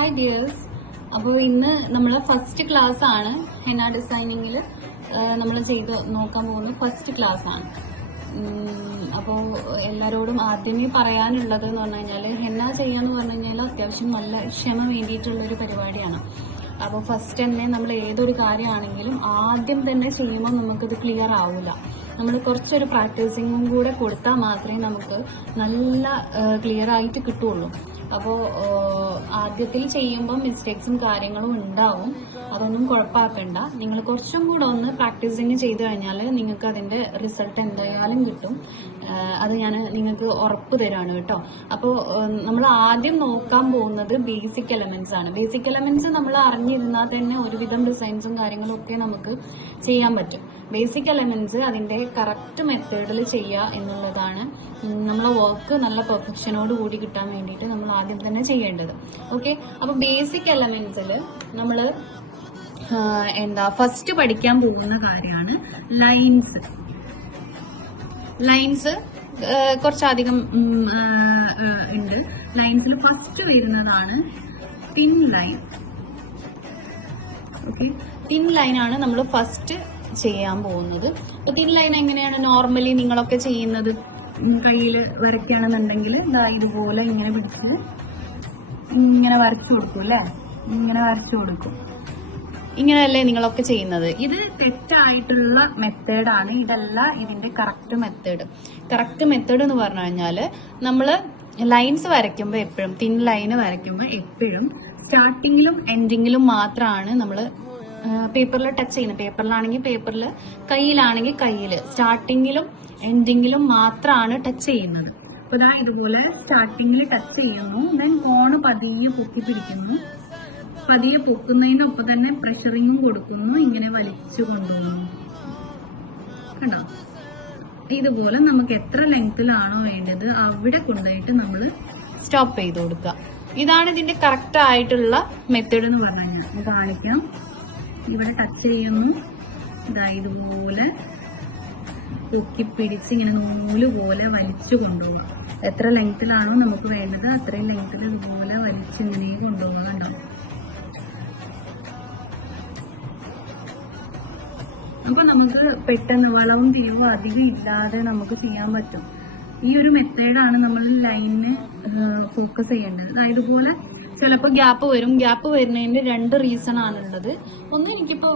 Hi dears. അപ്പോൾ ഇന്ന് നമ്മൾ ഫസ്റ്റ് ക്ലാസ് ആണ് ഹെന്ന ഡിസൈനിങ്ങിൽ നമ്മൾ ചെയ്ത് നോക്കാൻ പോകുന്ന ഫസ്റ്റ് ക്ലാസ് ആണ്. അപ്പോൾ എല്ലാവരോടും ആദ്യമേ പറയാനുള്ളത് എന്ന് പറഞ്ഞു കഴിഞ്ഞാൽ ഹെന്ന ചെയ്യാന്ന് പറഞ്ഞു കഴിഞ്ഞാൽ അത്യാവശ്യം നല്ല ക്ഷമ വേണ്ടിയിട്ടുള്ളൊരു പരിപാടിയാണ്. അപ്പോൾ ഫസ്റ്റ് തന്നെ നമ്മൾ ഏതൊരു കാര്യമാണെങ്കിലും ആദ്യം തന്നെ ചെയ്യുമ്പോൾ നമുക്കത് ക്ലിയർ ആവില്ല. നമ്മൾ കുറച്ചൊരു പ്രാക്ടീസിങ്ങും കൂടെ കൊടുത്താൽ മാത്രമേ നമുക്ക് നല്ല ക്ലിയർ ആയിട്ട് കിട്ടുള്ളൂ. അപ്പോൾ ആദ്യത്തിൽ ചെയ്യുമ്പോൾ മിസ്റ്റേക്സും കാര്യങ്ങളും ഉണ്ടാവും. അതൊന്നും കുഴപ്പമാക്കണ്ട. നിങ്ങൾ കുറച്ചും കൂടെ ഒന്ന് പ്രാക്ടീസിങ് ചെയ്ത് കഴിഞ്ഞാൽ നിങ്ങൾക്ക് അതിന്റെ റിസൾട്ട് എന്തായാലും കിട്ടും. അത് ഞാൻ നിങ്ങൾക്ക് ഉറപ്പ് തരാണ് കേട്ടോ. അപ്പോൾ നമ്മൾ ആദ്യം നോക്കാൻ പോകുന്നത് ബേസിക് എലമെന്റ്സ് ആണ്. ബേസിക് എലമെന്റ്സ് നമ്മൾ അറിഞ്ഞിരുന്നാൽ തന്നെ ഒരുവിധം ഡിസൈൻസും കാര്യങ്ങളും ഒക്കെ നമുക്ക് ചെയ്യാൻ പറ്റും. ബേസിക് എലമെന്റ്സ് അതിന്റെ കറക്റ്റ് മെത്തേഡിൽ ചെയ്യുക എന്നുള്ളതാണ് നമ്മളെ വർക്ക് നല്ല പെർഫെക്ഷനോട് കൂടി കിട്ടാൻ വേണ്ടിയിട്ട് നമ്മൾ ആദ്യം തന്നെ ചെയ്യേണ്ടത്. ഓക്കെ, അപ്പൊ ബേസിക് എലമെന്റ്സിൽ നമ്മൾ ഫസ്റ്റ് പഠിക്കാൻ പോകുന്ന കാര്യമാണ് ലൈൻസ്. ലൈൻസ് കുറച്ചധികം ഉണ്ട്. ലൈൻസിൽ ഫസ്റ്റ് വരുന്നതാണ് thin line. Okay, thin line ആണ് നമ്മൾ ഫസ്റ്റ് ചെയ്യാൻ പോകുന്നത്. അപ്പൊ തിൻ ലൈൻ എങ്ങനെയാണ് നോർമലി നിങ്ങളൊക്കെ ചെയ്യുന്നത്? കയ്യിൽ വരയ്ക്കുകയാണെന്നുണ്ടെങ്കിൽ ഇതുപോലെ ഇങ്ങനെ പിടിച്ച് ഇങ്ങനെ വരച്ചു കൊടുക്കും അല്ലേ? ഇങ്ങനെ വരച്ചു കൊടുക്കും. ഇങ്ങനെയല്ലേ നിങ്ങളൊക്കെ ചെയ്യുന്നത്? ഇത് തെറ്റായിട്ടുള്ള മെത്തേഡാണ്. ഇതല്ല ഇതിന്റെ കറക്റ്റ് മെത്തേഡ്. കറക്റ്റ് മെത്തേഡ് എന്ന് പറഞ്ഞു കഴിഞ്ഞാല് നമ്മള് ലൈൻസ് വരയ്ക്കുമ്പോൾ എപ്പോഴും തിൻ ലൈന് വരയ്ക്കുമ്പോൾ എപ്പോഴും സ്റ്റാർട്ടിങ്ങിലും എൻഡിങ്ങിലും മാത്രമാണ് നമ്മള് പേപ്പറിൽ ടച്ച് ചെയ്യുന്നത്. പേപ്പറിലാണെങ്കിൽ പേപ്പറിൽ, കയ്യിലാണെങ്കിൽ കയ്യിൽ, സ്റ്റാർട്ടിങ്ങിലും എൻഡിങ്ങിലും മാത്രമാണ് ടച്ച് ചെയ്യുന്നത്. അപ്പൊ ഇതാ ഇതുപോലെ സ്റ്റാർട്ടിങ്ങിൽ ടച്ച് ചെയ്യുന്നു. ദെൻ കോണ് പതിയെ പൊക്കി പിടിക്കുന്നു. പതിയെ പൊക്കുന്നതിനൊപ്പം തന്നെ പ്രഷറിങ്ങും കൊടുക്കുന്നു. ഇങ്ങനെ വലിച്ചു കൊണ്ടുപോകുന്നു. കണ്ടോ? ഇതുപോലെ നമുക്ക് എത്ര ലെങ്ത്തിലാണോ വേണ്ടത് അവിടെ കൊണ്ടുപോയിട്ട് നമ്മൾ സ്റ്റോപ്പ് ചെയ്ത് കൊടുക്കുക. ഇതാണ് ഇതിന്റെ കറക്റ്റ് ആയിട്ടുള്ള മെത്തേഡ് എന്ന് പറഞ്ഞു കഴിഞ്ഞാൽ. കാണിക്കാം. ഇവിടെ ടച്ച് ചെയ്യുന്നു. ഇതാ ഇതുപോലെ പൊക്കി പിടിച്ച് ഇങ്ങനെ നൂല് പോലെ വലിച്ചു കൊണ്ടുപോകുക. എത്ര ലെങ്ത്തിലാണോ നമുക്ക് വേണ്ടത് അത്രയും ലെങ്ത്തിൽ ഇതുപോലെ വലിച്ച് ഇങ്ങനെ കൊണ്ടുപോകുന്നുണ്ടാവും. അപ്പൊ നമുക്ക് പെട്ടെന്ന് വളവും തിരിവും അധികം ഇല്ലാതെ നമുക്ക് ചെയ്യാൻ പറ്റും. ഈ ഒരു മെത്തേഡാണ് നമ്മൾ ലൈനിന് ഫോക്കസ് ചെയ്യേണ്ടത്. ഇതുപോലെ ചിലപ്പോൾ ഗ്യാപ്പ് വരും. ഗ്യാപ്പ് വരുന്നതിന്റെ രണ്ട് റീസൺ ആണുള്ളത്. ഒന്ന്, എനിക്കിപ്പോ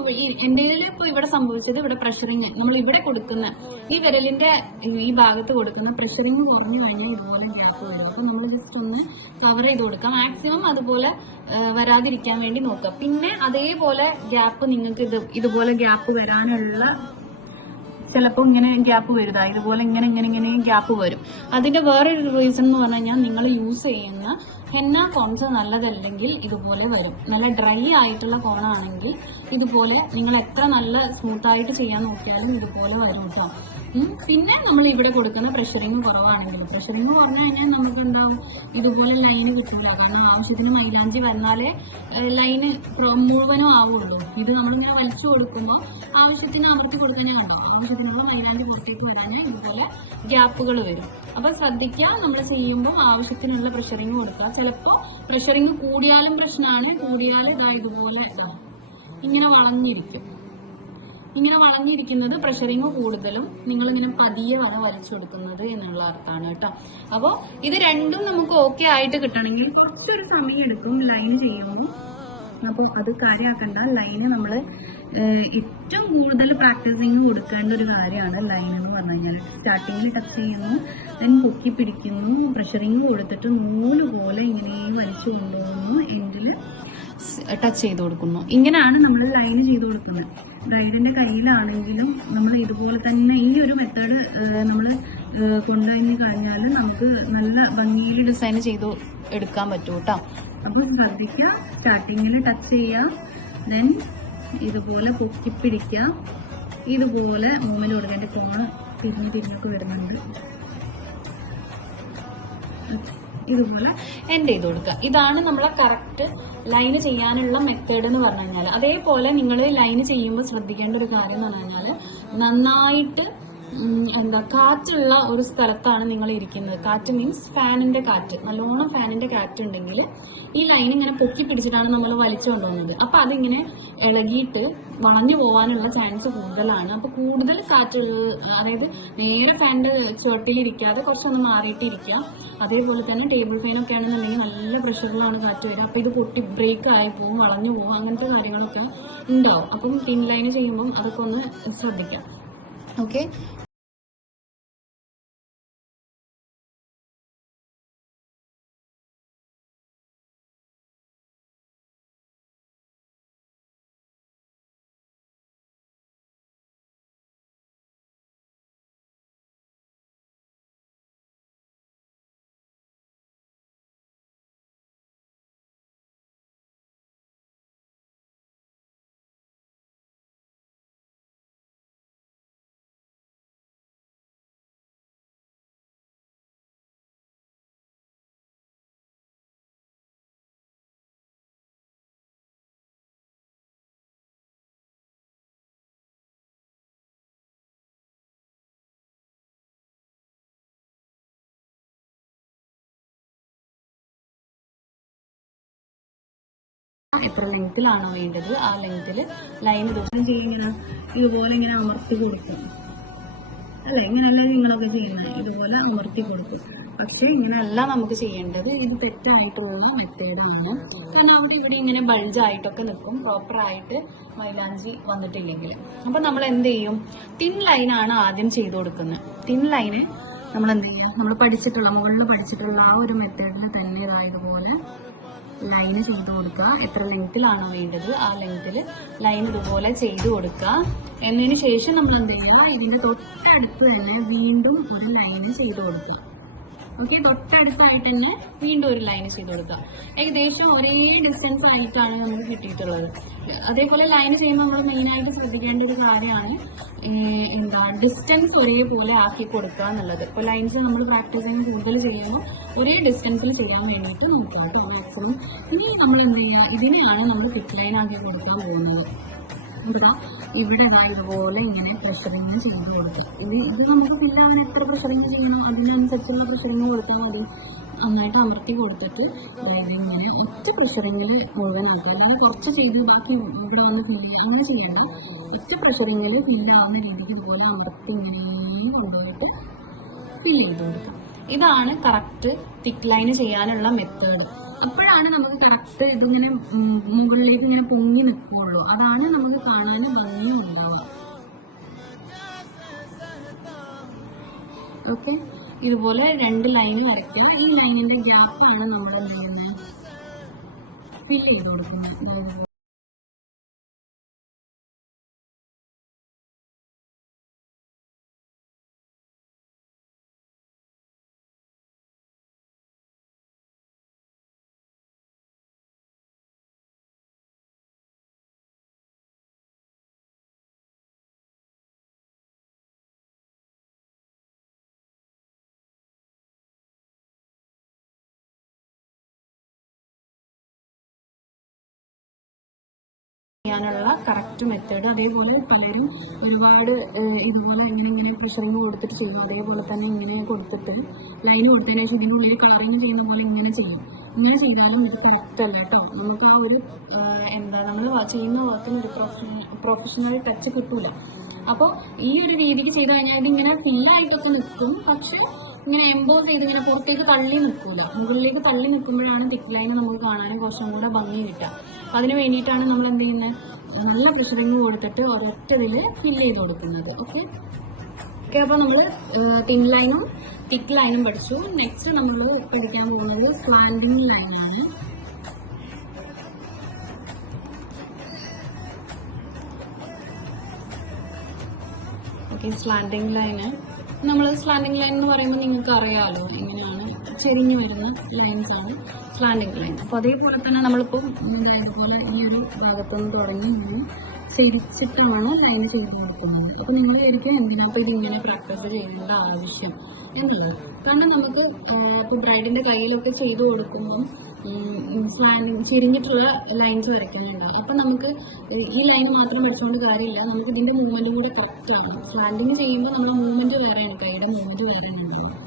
എന്റെ ഇപ്പൊ ഇവിടെ സംഭവിച്ചത്, ഇവിടെ പ്രഷറിങ് നമ്മൾ ഇവിടെ കൊടുക്കുന്ന ഈ വിരലിന്റെ ഈ ഭാഗത്ത് കൊടുക്കുന്ന പ്രഷറിങ് കുറഞ്ഞു കഴിഞ്ഞാൽ ഇതുപോലെ ഗ്യാപ്പ് വരും. അപ്പൊ നമ്മൾ ജസ്റ്റ് ഒന്ന് കവർ ചെയ്ത് കൊടുക്കാം. മാക്സിമം അതുപോലെ വരാതിരിക്കാൻ വേണ്ടി നോക്കുക. പിന്നെ അതേപോലെ ഗ്യാപ്പ് നിങ്ങൾക്ക് ഇതുപോലെ ഗ്യാപ്പ് വരാനുള്ള ചിലപ്പോൾ ഇങ്ങനെ ഗ്യാപ്പ് വരുതാ ഇതുപോലെ ഇങ്ങനെ ഇങ്ങനെ ഇങ്ങനെ ഗ്യാപ്പ് വരും. അതിന്റെ വേറൊരു റീസൺ എന്ന് പറഞ്ഞു കഴിഞ്ഞാൽ നിങ്ങൾ യൂസ് ചെയ്യുന്ന ഹെന്ന കോൺസ് നല്ലതല്ലെങ്കിൽ ഇതുപോലെ വരും. നല്ല ഡ്രൈ ആയിട്ടുള്ള കോണാണെങ്കിൽ ഇതുപോലെ നിങ്ങൾ എത്ര നല്ല സ്മൂത്ത് ആയിട്ട് ചെയ്യാൻ നോക്കിയാലും ഇതുപോലെ വരും കേട്ടോ. പിന്നെ നമ്മൾ ഇവിടെ കൊടുക്കുന്ന പ്രഷറിങ് കുറവാണെങ്കിൽ, പ്രഷറിങ് പറഞ്ഞു കഴിഞ്ഞാൽ നമുക്ക് എന്താവും, ഇതുപോലെ ലൈന് കിട്ടില്ല. കാരണം ആവശ്യത്തിന് മൈലാഞ്ചി വന്നാലേ ലൈന് മുഴുവനും ആവുള്ളൂ. ഇത് നമ്മളിങ്ങനെ വലിച്ചു കൊടുക്കുമ്പോൾ ആവശ്യത്തിന് അമർത്തി കൊടുക്കാനേ ഉണ്ടോ, ആവശ്യത്തിനുള്ള മൈലാഞ്ചി പുറത്തേക്ക് വരാനേ ഇതുപോലെ ഗ്യാപ്പുകൾ വരും. അപ്പൊ ശ്രദ്ധിക്കുക, നമ്മൾ ചെയ്യുമ്പോൾ ആവശ്യത്തിനുള്ള പ്രഷറിങ് കൊടുക്കുക. ചിലപ്പോൾ പ്രഷറിങ് കൂടിയാലും പ്രശ്നമാണ്. കൂടിയാൽ ഇതുപോലെ ഇങ്ങനെ വളഞ്ഞിരിക്കും. ഇങ്ങനെ വളഞ്ഞിരിക്കുന്നത് പ്രഷറിങ് കൂടുതലും നിങ്ങളിങ്ങനെ പതിയെ വലിച്ചു കൊടുക്കുന്നത് എന്നുള്ള അർത്ഥമാണ് കേട്ടോ. അപ്പോൾ ഇത് രണ്ടും നമുക്ക് ഓക്കെ ആയിട്ട് കിട്ടണമെങ്കിൽ കുറച്ചൊരു സമയം എടുക്കും ലൈൻ ചെയ്യുമ്പോൾ. അപ്പോൾ അത് കാര്യമാക്കണ്ട. ലൈന് നമ്മൾ ഏറ്റവും കൂടുതൽ പ്രാക്ടീസിങ് കൊടുക്കേണ്ട ഒരു കാര്യമാണ് ലൈൻ എന്ന് പറഞ്ഞു കഴിഞ്ഞാൽ. സ്റ്റാർട്ടിങ്ങിൽ ടച്ച് ചെയ്യുന്നു, ദെൻ പൊക്കി പിടിക്കുന്നു, പ്രഷറിങ് കൊടുത്തിട്ട് നൂല് പോലെ ഇങ്ങനെ വലിച്ചു കൊണ്ടുപോകുന്നു, എൻഡിൽ ടച്ച് ചെയ്ത് കൊടുക്കുന്നു. ഇങ്ങനെയാണ് നമ്മൾ ലൈന് ചെയ്ത് കൊടുക്കുന്നത്. ബ്രൈഡിന്റെ കയ്യിലാണെങ്കിലും നമ്മൾ ഇതുപോലെ തന്നെ ഈ ഒരു മെത്തേഡ് നമ്മൾ കൊണ്ടുവന്ന് കഴിഞ്ഞാൽ നമുക്ക് നല്ല ഭംഗിയിൽ ഡിസൈൻ ചെയ്ത് എടുക്കാൻ പറ്റും കേട്ടോ. അപ്പൊ ശ്രദ്ധിക്കുക, സ്റ്റാർട്ടിങ്ങിൽ ടച്ച് ചെയ്യുക, ദെൻ ഇതുപോലെ പൊക്കി പിടിക്കുക, ഇതുപോലെ മൂവ്മെന്റ് കൊടുക്കുക. എന്റെ കോണ് തിരിഞ്ഞൊക്കെ വരുന്നുണ്ട്. ഇതുപോലെ എൻഡ് ചെയ്ത് കൊടുക്കുക. ഇതാണ് നമ്മളെ കറക്റ്റ് ലൈന് ചെയ്യാനുള്ള മെത്തേഡ് എന്ന് പറഞ്ഞു കഴിഞ്ഞാൽ. അതേപോലെ നിങ്ങൾ ലൈന് ചെയ്യുമ്പോൾ ശ്രദ്ധിക്കേണ്ട ഒരു കാര്യം എന്ന് പറഞ്ഞു കഴിഞ്ഞാൽ നന്നായിട്ട് എന്താ കാറ്റുള്ള ഒരു സ്ഥലത്താണ് നിങ്ങൾ ഇരിക്കുന്നത്. കാറ്റ് മീൻസ് ഫാനിന്റെ കാറ്റ്, നല്ലോണം ഫാനിന്റെ കാറ്റ് ഉണ്ടെങ്കിൽ ഈ ലൈൻ ഇങ്ങനെ പൊക്കി പിടിച്ചിട്ടാണ് നമ്മൾ വലിച്ചു കൊണ്ടുവന്നത്. അപ്പൊ അതിങ്ങനെ ഇളകിയിട്ട് വളഞ്ഞു പോകാനുള്ള ചാൻസ് കൂടുതലാണ്. അപ്പൊ കൂടുതൽ കാറ്റ്, അതായത് നേരെ ഫാനിന്റെ ചുവട്ടിലിരിക്കാതെ കുറച്ചൊന്ന് മാറിയിട്ട് ഇരിക്കുക. അതേപോലെ തന്നെ ടേബിൾ ഫാനൊക്കെ ആണെന്നുണ്ടെങ്കിൽ നല്ല പ്രഷറിലാണ് കാറ്റ് വരിക. അപ്പൊ ഇത് പൊട്ടി ബ്രേക്ക് ആയി പോകും, വളഞ്ഞു പോകും, അങ്ങനത്തെ കാര്യങ്ങളൊക്കെ ഉണ്ടാവും. അപ്പം തിൻ ലൈൻ ചെയ്യുമ്പം അതൊക്കെ ഒന്ന് ശ്രദ്ധിക്കാം. ഓക്കെ. എത്ര ലെങ്ത്തിലാണോ വേണ്ടത് ആ ലെങ്ത്തിൽ ലൈൻ ഇതുപോലെ ഇങ്ങനെ അമർത്തി കൊടുക്കും. അല്ലെ, ഇങ്ങനെയല്ല നിങ്ങളൊക്കെ ചെയ്യുന്നത്, ഇതുപോലെ അമർത്തി കൊടുക്കും. പക്ഷെ ഇങ്ങനെയല്ല നമുക്ക് ചെയ്യേണ്ടത്. ഇത് തെറ്റായിട്ടുള്ള മെത്തേഡാണ്. കാരണം അവിടെ ഇവിടെ ഇങ്ങനെ ബൾജായിട്ടൊക്കെ നിൽക്കും, പ്രോപ്പറായിട്ട് മൈലാഞ്ചി വന്നിട്ടില്ലെങ്കിൽ. അപ്പൊ നമ്മൾ എന്ത് ചെയ്യും, തിൻ ലൈനാണ് ആദ്യം ചെയ്ത് കൊടുക്കുന്നത്. തിൻ ലൈന് നമ്മൾ എന്ത് ചെയ്യുക, നമ്മൾ പഠിച്ചിട്ടുള്ള മുകളിൽ പഠിച്ചിട്ടുള്ള ആ ഒരു മെത്തേഡിന് തന്നെ ഇതുപോലെ ലൈന് ചെയ്ത് കൊടുക്കുക. എത്ര ലെങ്ത്തിലാണോ വേണ്ടത് ആ ലെങ്ത്തിൽ ലൈൻ ഇതുപോലെ ചെയ്ത് കൊടുക്കുക. എന്നതിന് ശേഷം നമ്മൾ എന്ത് ചെയ്യുക, ഇതിന്റെ തൊട്ടടുത്ത് തന്നെ വീണ്ടും ഒരു ലൈന് ചെയ്ത് കൊടുക്കുക. ഓക്കെ, തൊട്ടടുത്തായിട്ട് തന്നെ വീണ്ടും ഒരു ലൈൻ ചെയ്ത് കൊടുക്കുക. ഏകദേശം ഒരേ ഡിസ്റ്റൻസ് ആയിട്ടാണ് നമുക്ക് കിട്ടിയിട്ടുള്ളത്. അതേപോലെ ലൈൻ ചെയ്യുമ്പോൾ നമ്മൾ മെയിനായിട്ട് ശ്രദ്ധിക്കേണ്ട ഒരു കാര്യമാണ് ഡിസ്റ്റൻസ് ഒരേപോലെ ആക്കി കൊടുക്കുക എന്നുള്ളത്. ഇപ്പോൾ ലൈൻസ് നമ്മൾ പ്രാക്ടീസിങ് കൂടുതൽ ചെയ്യുമ്പോൾ ഒരേ ഡിസ്റ്റൻസിൽ ചെയ്യാൻ വേണ്ടിയിട്ട് നോക്കുക മാക്സിമം. ഇനി നമ്മൾ എന്ത് ചെയ്യുക, ഇതിനെയാണ് നമ്മൾ തിക്ക് ലൈൻ ആക്കി കൊടുക്കാൻ പോകുന്നത്. ഇവിടെ ഇതുപോലെ ഇങ്ങനെ പ്രഷറിങ് ചെയ്ത് കൊടുക്കുക. ഇത് നമുക്ക് ഫില്ലാവാൻ എത്ര പ്രഷറിങ് ചെയ്യണം അതിനനുസരിച്ചുള്ള പ്രഷറിങ് കൊടുത്താൽ മതി. നന്നായിട്ട് അമർത്തി കൊടുത്തിട്ട് ഇങ്ങനെ ഒറ്റ പ്രഷറിങ്ങിൽ മുഴുവൻ ആക്കുക. നമ്മൾ കുറച്ച് ചെയ്ത് ബാക്കി ഇവിടെ വന്ന് അങ്ങനെ ചെയ്യണം. ഒറ്റ പ്രഷറിങ്ങിൽ ഫില്ലാവുന്ന രീതിക്ക് ഇതുപോലെ അമർത്തി ഇങ്ങനെ കൊണ്ടുപോയിട്ട് ഫിൽ ചെയ്ത് കൊടുക്കാം. ഇതാണ് കറക്റ്റ് തിക്ക് ലൈന് ചെയ്യാനുള്ള മെത്തേഡ്. അപ്പോഴാണ് നമുക്ക് കറക്റ്റ് ഇതിങ്ങനെ മുകളിലേക്ക് ഇങ്ങനെ പൊങ്ങി നിൽക്കുള്ളൂ. അതാണ് നമുക്ക് കാണാൻ ഭംഗിയുണ്ടാവുക. ഓക്കെ, ഇതുപോലെ 2 ലൈന് വരയ്ക്കുക. ഈ ലൈനിന്റെ ഗ്യാപ്പാണ് നമ്മൾ എന്ത് ചെയ്യുന്നത്, ഫിൽ ചെയ്ത് കൊടുക്കുന്നത്. ചെയ്യാനുള്ള കറക്റ്റ് മെത്തേഡ്. അതേപോലെ പലരും ഒരുപാട് ഇതുപോലെ ഇങ്ങനെ പ്രഷറിങ് കൊടുത്തിട്ട് ചെയ്യും. അതേപോലെ തന്നെ ഇങ്ങനെ കൊടുത്തിട്ട് ലൈൻ കൊടുത്തതിന് ശേഷം ഇതിന് ഉള്ളിൽ കളറിങ് ചെയ്യുന്ന പോലെ ഇങ്ങനെ ചെയ്യും. ഇങ്ങനെ ചെയ്താലും ഇത് കറക്റ്റ് അല്ല കേട്ടോ. നമുക്ക് ആ ഒരു നമ്മൾ ചെയ്യുന്ന വർക്കിന് ഒരു പ്രൊഫഷണൽ ടച്ച് കിട്ടൂല. അപ്പോൾ ഈ ഒരു രീതിക്ക് ചെയ്ത് കഴിഞ്ഞാൽ ഇതിങ്ങനെ ഫില്ലായിട്ടൊക്കെ നിൽക്കും. പക്ഷെ ഇങ്ങനെ എംബോസ് ചെയ്ത് ഇങ്ങനെ പുറത്തേക്ക് തള്ളി നിൽക്കൂല. മുകളിലേക്ക് തള്ളി നിൽക്കുമ്പോഴാണ് തിക്ക് ലൈൻ നമുക്ക് കാണാനും കുറച്ചും കൂടെ ഭംഗി കിട്ടുക. അതിന് വേണ്ടിയിട്ടാണ് നമ്മൾ എന്ത് ചെയ്യുന്നത്, നല്ല പ്രഷറിങ് കൊടുത്തിട്ട് ഒരൊറ്റതിൽ ഫിൽ ചെയ്ത് കൊടുക്കുന്നത്. ഓക്കെ, അപ്പോൾ നമ്മൾ തിൻ ലൈനും തിക്ക് ലൈനും പഠിച്ചു. നെക്സ്റ്റ് നമ്മൾ പഠിക്കാൻ പോകുന്നത് സ്ലാൻഡിങ് ലൈനാണ്. Okay, slanting line slanting line എന്ന് പറയുമ്പോൾ നിങ്ങൾക്ക് അറിയാമല്ലോ എങ്ങനെയാണ് ചെരിഞ്ഞു വരുന്ന ലൈൻസ് ആണ് സ്ലാൻഡിങ് ലൈൻ. അപ്പോൾ അതേപോലെ തന്നെ നമ്മളിപ്പോൾ അതേപോലെ ഈ ഒരു ഭാഗത്തുനിന്ന് തുടങ്ങി ഇങ്ങനെ ചെരിച്ചിട്ടാണ് ലൈൻ ചെയ്ത് കൊടുക്കുന്നത്. അപ്പോൾ നിങ്ങൾ ശരിക്കും എന്തിനകത്ത് ഇതിങ്ങനെ പ്രാക്ടീസ് ചെയ്യേണ്ട ആവശ്യം എന്നുള്ളത്. കാരണം നമുക്ക് ഇപ്പോൾ ബ്രൈഡിന്റെ കയ്യിലൊക്കെ ചെയ്ത് കൊടുക്കുമ്പം ചെരിഞ്ഞിട്ടുള്ള ലൈൻസ് വരയ്ക്കാനുണ്ടാവും. അപ്പം നമുക്ക് ഈ ലൈൻ മാത്രം വരച്ചുകൊണ്ട് കാര്യമില്ല, നമുക്ക് ഇതിൻ്റെ മൂവ്മെൻറ്റും കൂടെ കറക്റ്റ് ആണ്. സ്ലാൻഡിങ് ചെയ്യുമ്പോൾ നമ്മുടെ മൂവ്മെൻറ്റ് വേറെയാണ്, കൈയുടെ മൂവ്മെൻറ്റ് വേറെയാണ് ഉണ്ടാവുക.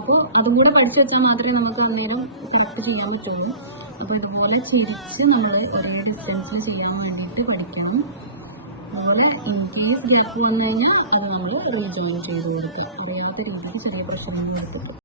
അപ്പോൾ അതും കൂടെ പഠിച്ചു വെച്ചാൽ മാത്രമേ നമുക്ക് അന്നേരം കറക്റ്റ് ചെയ്യാൻ പറ്റുള്ളൂ. അപ്പോൾ ഇതുപോലെ ചിരിച്ച് നമ്മൾ ഒരേ ഡിസ്റ്റൻസിൽ ചെയ്യാൻ വേണ്ടിയിട്ട് പഠിക്കണം. അതുപോലെ ഇൻ കേസ് ഗ്യാപ്പ് വന്നു കഴിഞ്ഞാൽ അത് നമ്മൾ റീജോയിൻ ചെയ്ത് കൊടുക്കുക, അറിയാത്ത രീതിക്ക് ചെറിയ പ്രശ്നങ്ങൾ കൊടുത്തിട്ട്.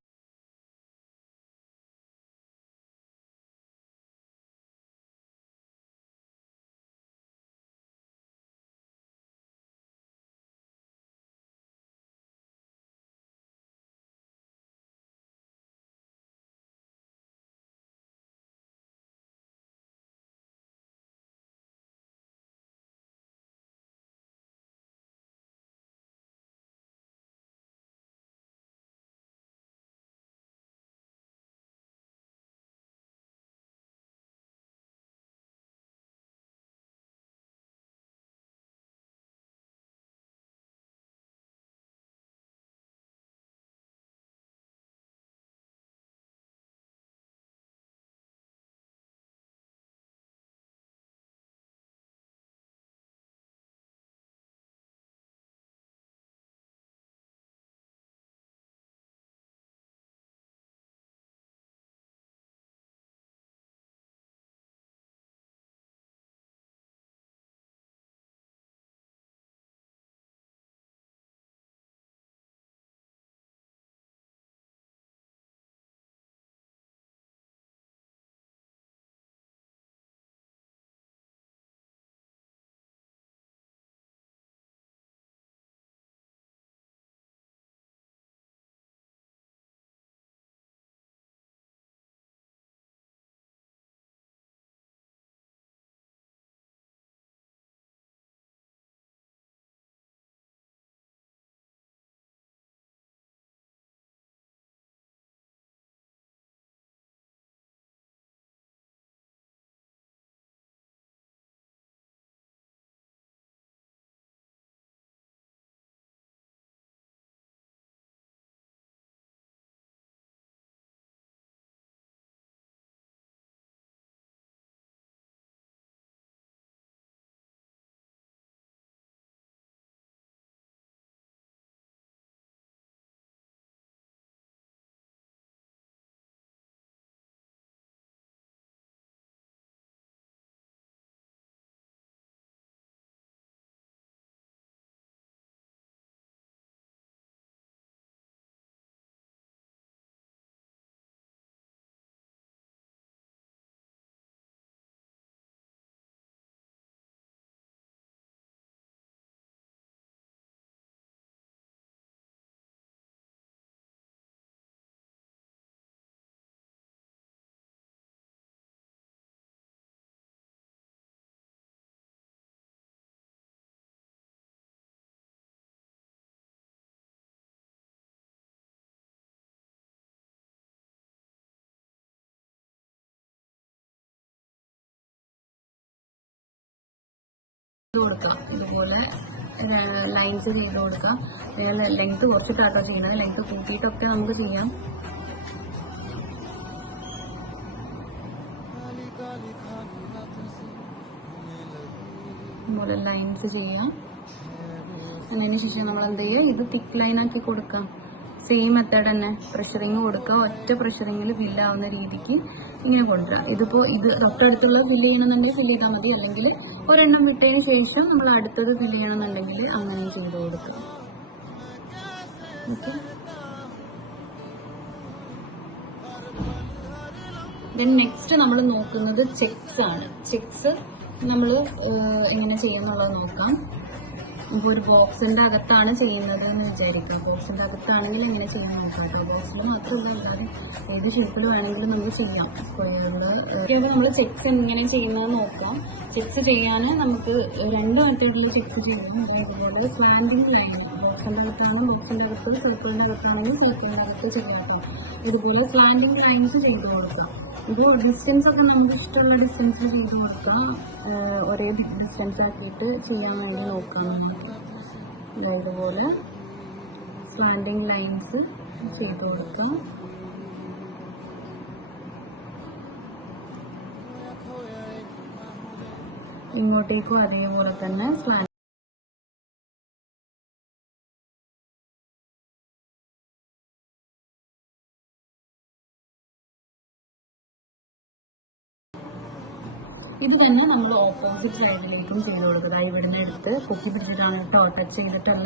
കൊടുക്കാം, ഇതുപോലെ ലൈൻസ് ചെയ്ത് കൊടുക്കാം. ലെങ്ത് കുറച്ചിട്ടാട്ടോ ചെയ്യുന്നത്, ലെങ്ത് കൂട്ടിയിട്ടൊക്കെ നമുക്ക് ചെയ്യാം. ഇതുപോലെ ലൈൻസ് ചെയ്യാം. അതിന് ശേഷം നമ്മൾ എന്ത് ചെയ്യുക, ഇത് തിക്ക് ലൈനാക്കി കൊടുക്കാം. സെയിം മെത്തേഡ് തന്നെ, പ്രഷറിങ് കൊടുക്കുക. ഒറ്റ പ്രഷറിങ്ങിൽ ഫില്ലാവുന്ന രീതിക്ക് ഇങ്ങനെ കൊണ്ടുവരാം. ഇതിപ്പോൾ ഇത് തൊട്ടടുത്തുള്ള ഫില്ല് ചെയ്യണമെന്നുണ്ടെങ്കിൽ ഫില്ല് ചെയ്താൽ മതി, അല്ലെങ്കിൽ ഒരെണ്ണം വിട്ടതിന് ശേഷം നമ്മൾ അടുത്തത് ഫില്ല് ചെയ്യണമെന്നുണ്ടെങ്കിൽ അങ്ങനെ ചെയ്ത് കൊടുക്കുക. ഓക്കെ, ദെൻ നെക്സ്റ്റ് നമ്മൾ നോക്കുന്നത് ചെക്സ് ആണ്. ചെക്സ് നമ്മൾ എങ്ങനെ ചെയ്യുന്നുള്ളത് നോക്കാം. ഇപ്പോൾ ഒരു ബോക്സിന്റെ അകത്താണ് ചെയ്യുന്നത് എന്ന് വിചാരിക്കാം. ബോക്സിന്റെ അകത്താണെങ്കിൽ എങ്ങനെ ചെയ്യാൻ നോക്കാം കേട്ടോ. ബോക്സിൽ മാത്രമല്ല, അല്ലാതെ ഏത് ഷേപ്പിൽ വേണമെങ്കിലും നമുക്ക് ചെയ്യാം. സ്ക്വയറിൽ നമ്മൾ ചെക്സ് എങ്ങനെ ചെയ്യുന്നത് നോക്കാം. ചെക്സ് ചെയ്യാൻ നമുക്ക് രണ്ട് മെത്തേഡിൽ ചെക്സ് ചെയ്യാം. അതുപോലെ സ്ലാൻഡിങ് ലൈൻ ബോക്സിന്റെ അകത്താണ്, ബോക്സിന്റെ അകത്ത് സർക്കിളിന്റെ അകത്താണെങ്കിൽ സർക്കിളിന്റെ അകത്ത് ചെയ്യാം. ഇതുപോലെ സ്ലാൻഡിങ് ലൈൻസ് ചെയ്ത് കൊടുക്കാം. ഇത് ഡിസ്റ്റൻസ് ഒക്കെ നമുക്ക് ഇഷ്ടമുള്ള ഡിസ്റ്റൻസ് ചെയ്ത് കൊടുക്കാം. ഒരേ ഡിസ്റ്റൻസ് ആക്കിയിട്ട് ചെയ്യാൻ വേണ്ടി നോക്കാം. ഇതുപോലെ സ്ലാൻഡിങ് ലൈൻസ് ചെയ്ത് കൊടുക്കാം. ഇങ്ങോട്ടേക്കും അതേപോലെ തന്നെ സ്ലാൻഡ്. ഇത് തന്നെ നമ്മൾ ഓപ്പോസിറ്റ് സൈഡിലേക്കും ചെയ്ത് കൊടുക്കുക. ഇവിടുന്ന് എടുത്ത് പൊക്കി പിടിച്ചിട്ടാണ് കേട്ടോ, ടച്ച് ചെയ്തിട്ടല്ല.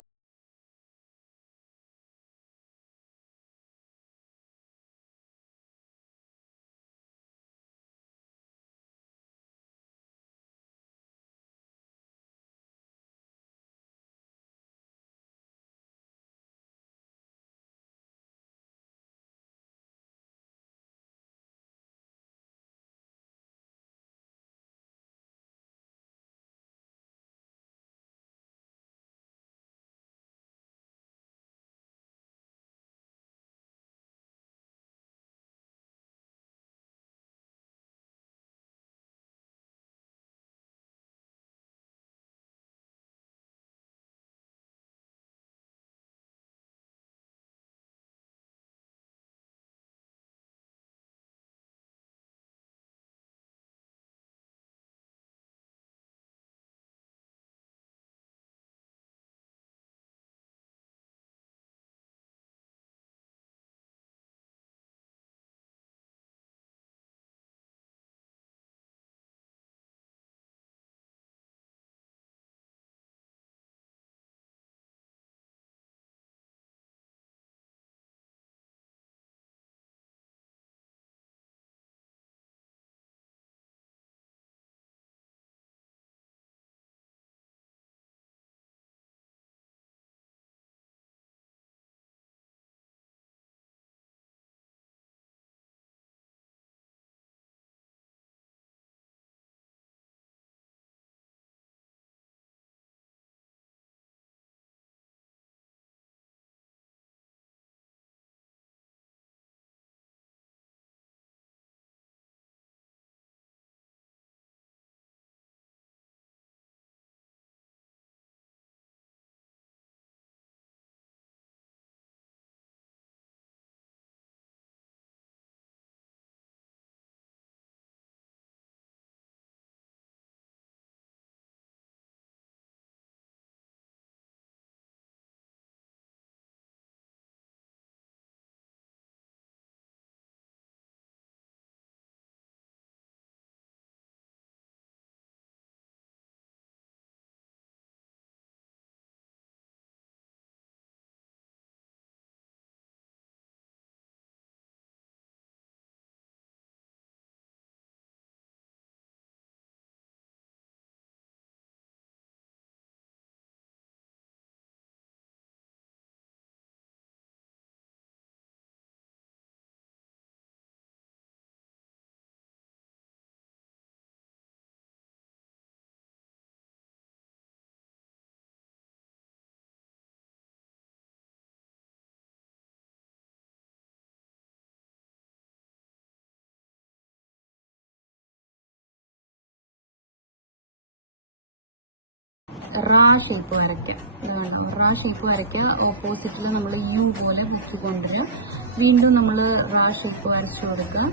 റാ ഷേപ്പ് വരയ്ക്കാം. ഇതാണ് റാ ഷേപ്പ് വരയ്ക്കുക. ഓപ്പോസിറ്റിൽ നമ്മൾ യു പോലെ പൊക്കി കൊണ്ടുവരിക. വീണ്ടും നമ്മൾ റാ ഷേപ്പ് വരച്ചു കൊടുക്കുക.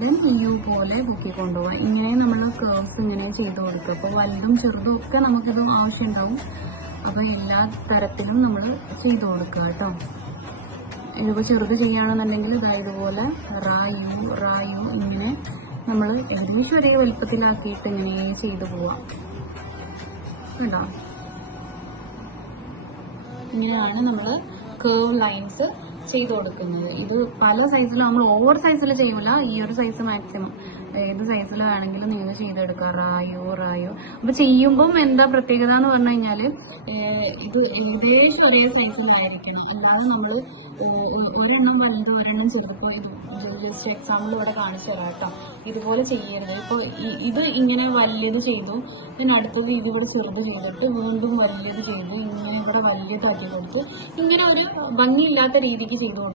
ദെൻ യു പോലെ പൊക്കി കൊണ്ടുപോകാം. ഇങ്ങനെ നമ്മൾ കേർവ്സ് ഇങ്ങനെ ചെയ്ത് കൊടുക്കുക. അപ്പോൾ വലുതും ചെറുതും ഒക്കെ നമുക്കിത് ആവശ്യമുണ്ടാവും. അപ്പോൾ എല്ലാ തരത്തിലും നമ്മൾ ചെയ്ത് കൊടുക്കുക കേട്ടോ. ഇതിപ്പോൾ ചെറുത് ചെയ്യുകയാണെന്നുണ്ടെങ്കിൽ ഇതുപോലെ റാ യു ഇങ്ങനെ നമ്മൾ ഏകദേശം ഒരേ വലുപ്പത്തിലാക്കിയിട്ട് ഇങ്ങനെ ചെയ്ത് പോവാം കേട്ടോ. ഇങ്ങനെയാണ് നമ്മൾ കേർവ് ലൈൻസ് ചെയ്ത് കൊടുക്കുന്നത്. ഇത് പല സൈസിലും നമ്മൾ ഓവർ സൈസിൽ ചെയ്യില്ല. ഈ ഒരു സൈസ് മാക്സിമം ഏത് സൈസിൽ വേണമെങ്കിലും നിങ്ങൾ ചെയ്തെടുക്കുക. റായോ അപ്പൊ ചെയ്യുമ്പം എന്താ പ്രത്യേകത എന്ന് പറഞ്ഞു കഴിഞ്ഞാല് ഇത് ഏകദേശം ഒരേ സൈസിലായിരിക്കണം. അല്ലാതെ നമ്മൾ ഒരെണ്ണം വലുത് ഒരെണ്ണം ചെറുപ്പോൾ ഇത് ജസ്റ്റ് എക്സാമ്പിൾ ഇവിടെ കാണിച്ചു തരാം കേട്ടോ. ഇതുപോലെ ചെയ്യരുത്. ഇപ്പോൾ ഇത് ഇങ്ങനെ വലിയത് ചെയ്തു, അടുത്തത് ഇതിവിടെ ചെറുത് ചെയ്തിട്ട് വീണ്ടും വലിയത് ചെയ്ത് ഇങ്ങനെ ഇവിടെ വലിയതാക്കി കൊടുത്ത് ഇങ്ങനെ ഒരു ഭംഗിയില്ലാത്ത രീതിക്ക് ചെയ്തു.